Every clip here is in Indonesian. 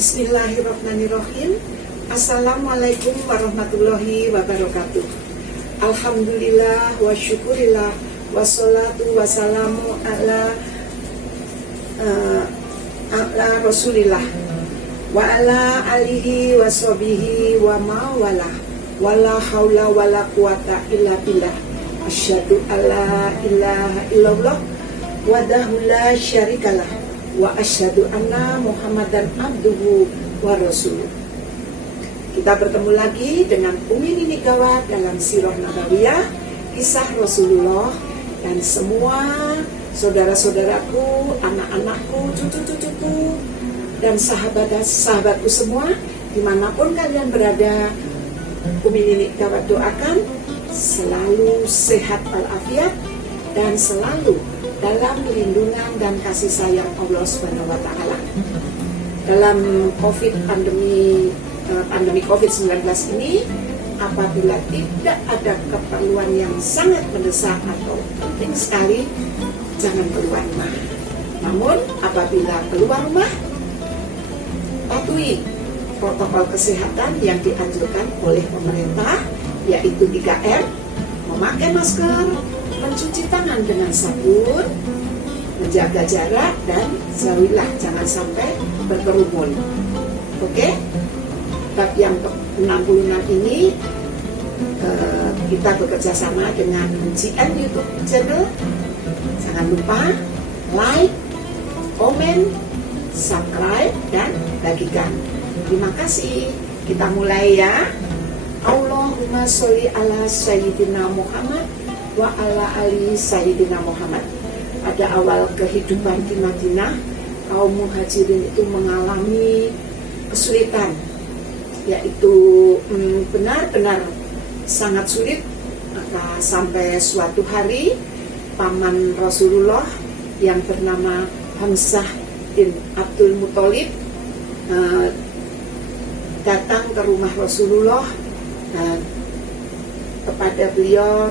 Bismillahirrahmanirrahim. Assalamualaikum warahmatullahi wabarakatuh. Alhamdulillah wa syukurillah wassalatu wassalamu ala rasulillah wa ala alihi wa sahbihi wa mawala wala haula wala quwata illa billah. Asyhadu alla ilaha illallah wahdahu la syarikalah wa asyhadu anna Muhammadan abduhu wa rasuluh. Kita bertemu lagi dengan Umi Nini Gawat dalam Sirah Nabawiyah, kisah Rasulullah, dan semua saudara-saudaraku, anak-anakku, cucu-cucuku, dan sahabat-sahabatku semua, dimanapun kalian berada. Umi Nini Gawat doakan selalu sehat walafiat dan selalu dalam lindungan dan kasih sayang Allah SWT. Dalam pandemi COVID-19 ini, apabila tidak ada keperluan yang sangat mendesak atau penting sekali, jangan keluar rumah. Namun apabila keluar rumah, patuhi protokol kesehatan yang dianjurkan oleh pemerintah, yaitu 3M, memakai masker, mencuci tangan dengan sabun, menjaga jarak, dan jauhilah, jangan sampai berkerumun. Oke? Bab yang 66 ini kita bekerja sama dengan GN YouTube channel. Jangan lupa like, komen, subscribe, dan bagikan. Terima kasih. Kita mulai ya. Allahumma sholli ala sayyidina Muhammad wa ala ali sayyidina Muhammad. Pada awal kehidupan di Madinah, kaum muhajirin itu mengalami kesulitan, yaitu benar-benar sangat sulit. Maka sampai suatu hari paman Rasulullah yang bernama Hamzah bin Abdul Muthalib datang ke rumah Rasulullah. Kepada beliau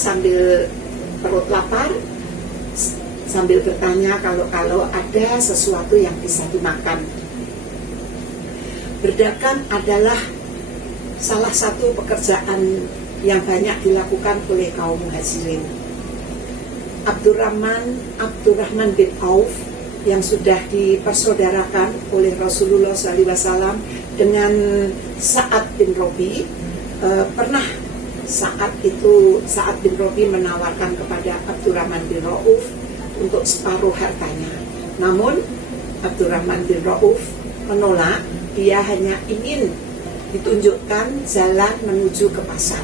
sambil perut lapar, sambil bertanya kalau ada sesuatu yang bisa dimakan. Berdagang adalah salah satu pekerjaan yang banyak dilakukan oleh kaum muhajirin. Abdurrahman bin Auf yang sudah dipersaudarakan oleh Rasulullah SAW dengan Sa'ad bin Rabi, pernah Sa'ad bin Rabi menawarkan kepada Abdurrahman bin Auf untuk separuh hartanya. Namun Abdurrahman bin Auf menolak. Dia hanya ingin ditunjukkan jalan menuju ke pasar.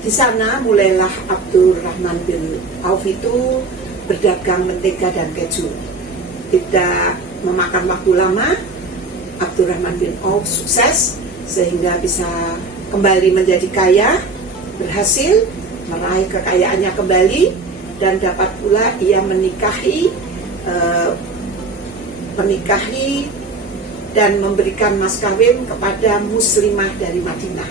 Di sana mulailah Abdurrahman bin Auf itu berdagang mentega dan keju. Tidak memakan waktu lama, Abdurrahman bin Auf sukses sehingga bisa kembali menjadi kaya, berhasil meraih kekayaannya kembali, dan dapat pula ia menikahi dan memberikan mas kawin kepada muslimah dari Madinah.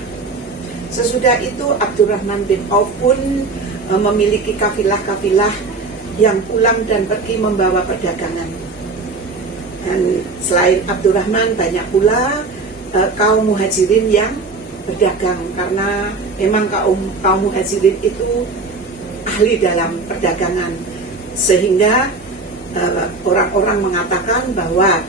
Sesudah itu Abdurrahman bin Auf pun memiliki kafilah-kafilah yang pulang dan pergi membawa perdagangan. Dan selain Abdurrahman, banyak pula kaum muhajirin yang berdagang, karena memang kaum muhajirin itu ahli dalam perdagangan, sehingga orang-orang mengatakan bahwa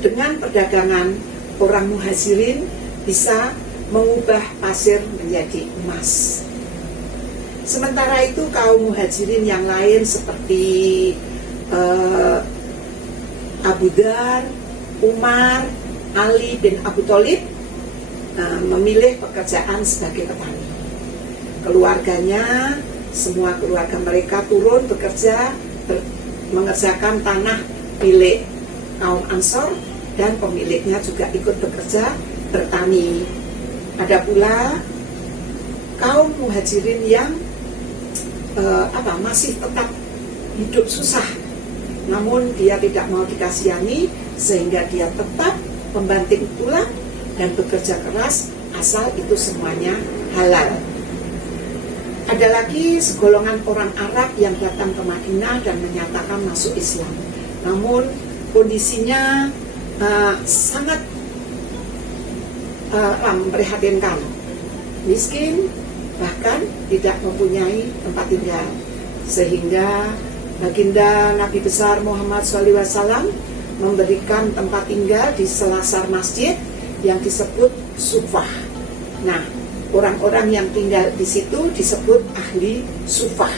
dengan perdagangan orang muhajirin bisa mengubah pasir menjadi emas. Sementara itu kaum muhajirin yang lain seperti Abu Dar, Umar, Ali bin Abu Thalib memilih pekerjaan sebagai petani. Keluarganya, semua keluarga mereka turun bekerja, mengerjakan tanah milik kaum Ansor, dan pemiliknya juga ikut bekerja bertani. Ada pula kaum muhajirin yang masih tetap hidup susah, namun dia tidak mau dikasihani, sehingga dia tetap membanting tulang dan bekerja keras, asal itu semuanya halal. Ada lagi segolongan orang Arab yang datang ke Madinah dan menyatakan masuk Islam. Namun kondisinya sangat memprihatinkan, miskin, bahkan tidak mempunyai tempat tinggal. Sehingga baginda Nabi besar Muhammad SAW memberikan tempat tinggal di selasar masjid yang disebut sufah. Nah, orang-orang yang tinggal di situ disebut ahli sufah.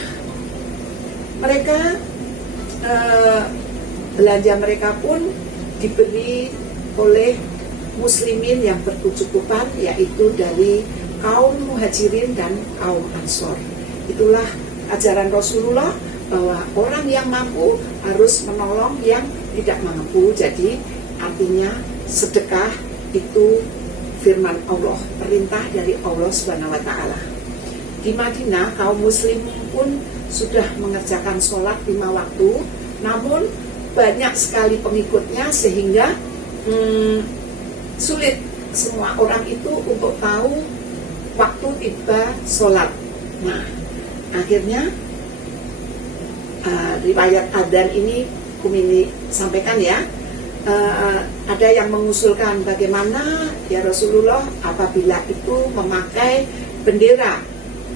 Mereka belanja mereka pun diberi oleh muslimin yang berkecukupan, yaitu dari kaum muhajirin dan kaum ansor. Itulah ajaran Rasulullah bahwa orang yang mampu harus menolong yang tidak mampu. Jadi artinya sedekah itu firman Allah, perintah dari Allah Subhanahu wa taala. Di Madinah kaum muslim pun sudah mengerjakan sholat 5 waktu, namun banyak sekali pengikutnya sehingga sulit semua orang itu untuk tahu waktu tiba sholat. Nah, akhirnya riwayat adzan ini Kumini sampaikan ya, ada yang mengusulkan bagaimana ya Rasulullah apabila itu memakai bendera.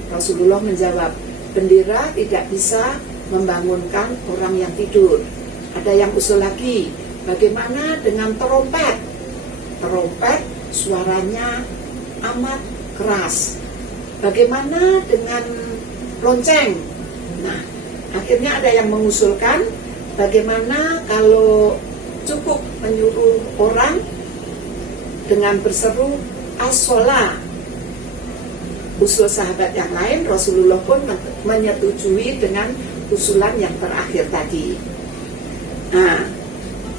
Rasulullah menjawab, bendera tidak bisa membangunkan orang yang tidur. Ada yang usul lagi, bagaimana dengan terompet? Terompet suaranya amat keras. Bagaimana dengan lonceng? Nah, akhirnya ada yang mengusulkan bagaimana kalau cukup menyuruh orang dengan berseru as-sholah. Usul sahabat yang lain, Rasulullah pun menyetujui dengan usulan yang terakhir tadi. Nah,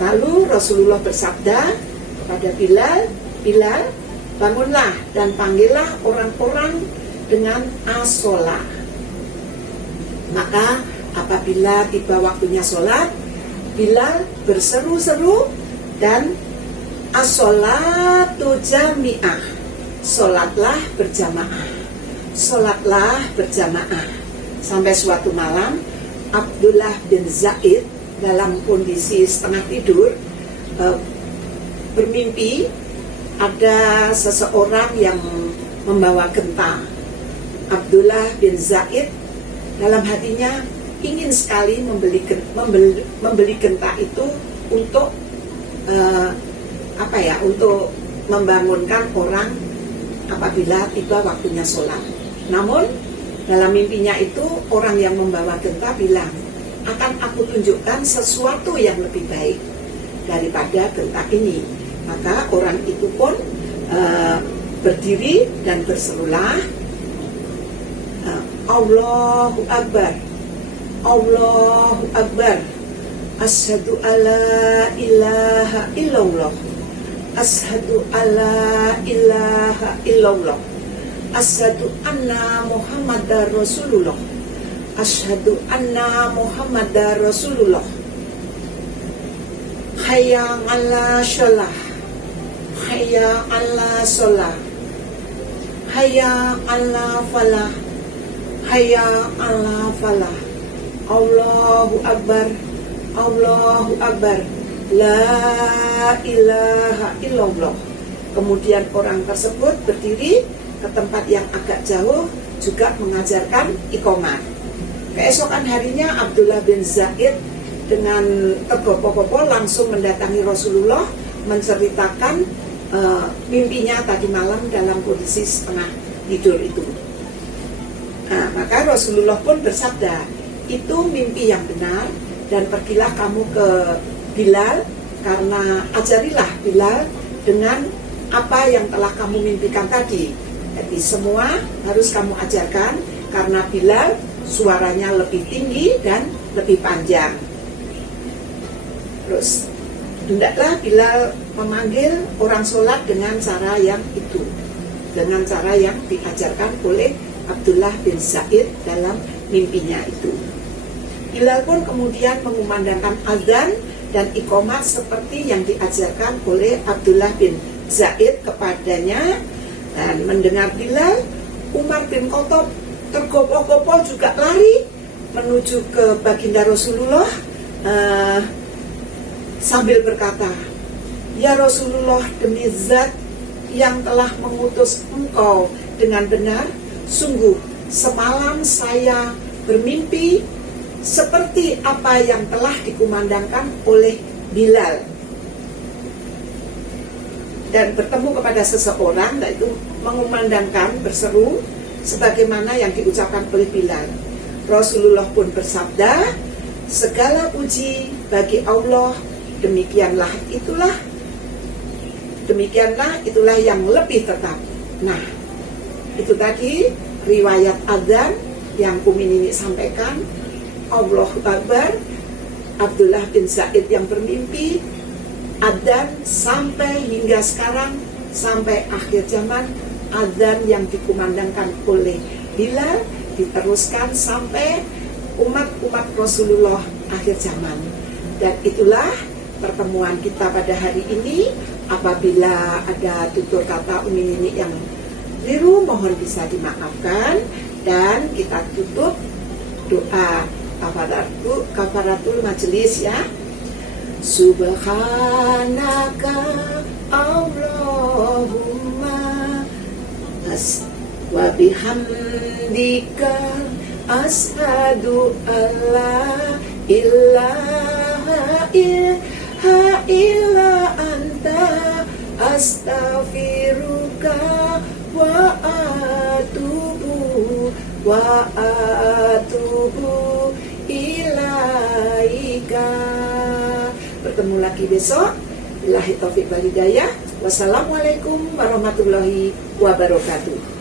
lalu Rasulullah bersabda kepada Bilal, Bilal, bangunlah dan panggillah orang-orang dengan as-sholah. Maka apabila tiba waktunya sholat, Bilal berseru-seru dan as-sholatu jami'ah, sholatlah berjamaah, sholatlah berjamaah. Sampai suatu malam Abdullah bin Zaid dalam kondisi setengah tidur bermimpi ada seseorang yang membawa genta. Abdullah bin Zaid dalam hatinya ingin sekali membeli genta itu untuk untuk membangunkan orang apabila tiba waktunya sholat. Namun dalam mimpinya itu orang yang membawa genta bilang, akan aku tunjukkan sesuatu yang lebih baik daripada genta ini. Maka orang itu pun berdiri dan berserulah, Allahu Akbar, Allahu Akbar, asyhadu alla ilaha illallah, asyhadu alla ilaha illallah, asyhadu anna Muhammadar Rasulullah, asyhadu anna Muhammadar Rasulullah, hayya 'ala shalah, hayya 'ala shalah, hayya 'ala falah, hayya 'ala falah, Allahu Akbar, Allahu Akbar, la ilaha illallah. Kemudian orang tersebut berdiri ke tempat yang agak jauh juga mengajarkan iqamah. Keesokan harinya Abdullah bin Zaid dengan tergopoh-gopoh langsung mendatangi Rasulullah menceritakan mimpinya tadi malam dalam kondisi setengah tidur itu. Nah, maka Rasulullah pun bersabda, itu mimpi yang benar, dan pergilah kamu ke Bilal, karena ajarilah Bilal dengan apa yang telah kamu mimpikan tadi. Jadi semua harus kamu ajarkan, karena Bilal suaranya lebih tinggi dan lebih panjang. Terus hendaklah Bilal memanggil orang sholat dengan cara yang itu, dengan cara yang diajarkan oleh Abdullah bin Zaid dalam mimpinya itu. Bilal pun kemudian mengumandangkan azan dan iqamah seperti yang diajarkan oleh Abdullah bin Zaid kepadanya. Dan mendengar Bilal, Umar bin Khattab tergopoh-gopoh juga lari menuju ke baginda Rasulullah sambil berkata, "Ya Rasulullah, demi zat yang telah mengutus engkau dengan benar, sungguh semalam saya bermimpi seperti apa yang telah dikumandangkan oleh Bilal, dan bertemu kepada seseorang, yaitu mengumandangkan, berseru sebagaimana yang diucapkan oleh Bilal." Rasulullah pun bersabda, "Segala puji bagi Allah, demikianlah itulah yang lebih tetap." Nah, itu tadi riwayat adzan yang Umi Nini sampaikan. Allahu Akbar, Abdullah bin Zaid yang bermimpi, adzan sampai hingga sekarang, sampai akhir zaman, adzan yang dikumandangkan oleh Bilal diteruskan sampai umat-umat Rasulullah akhir zaman. Dan itulah pertemuan kita pada hari ini. Apabila ada tutur kata Umi Nini yang keliru, mohon bisa dimaafkan. Dan kita tutup doa kafaratul majelis ya. Subhanaka Allahumma wa bihamdika ashadu alla ilaha illa anta astaghfiruka wa atubu ilaika. Bertemu lagi besok. Billahi taufiq wal hidayah. Wassalamualaikum warahmatullahi wabarakatuh.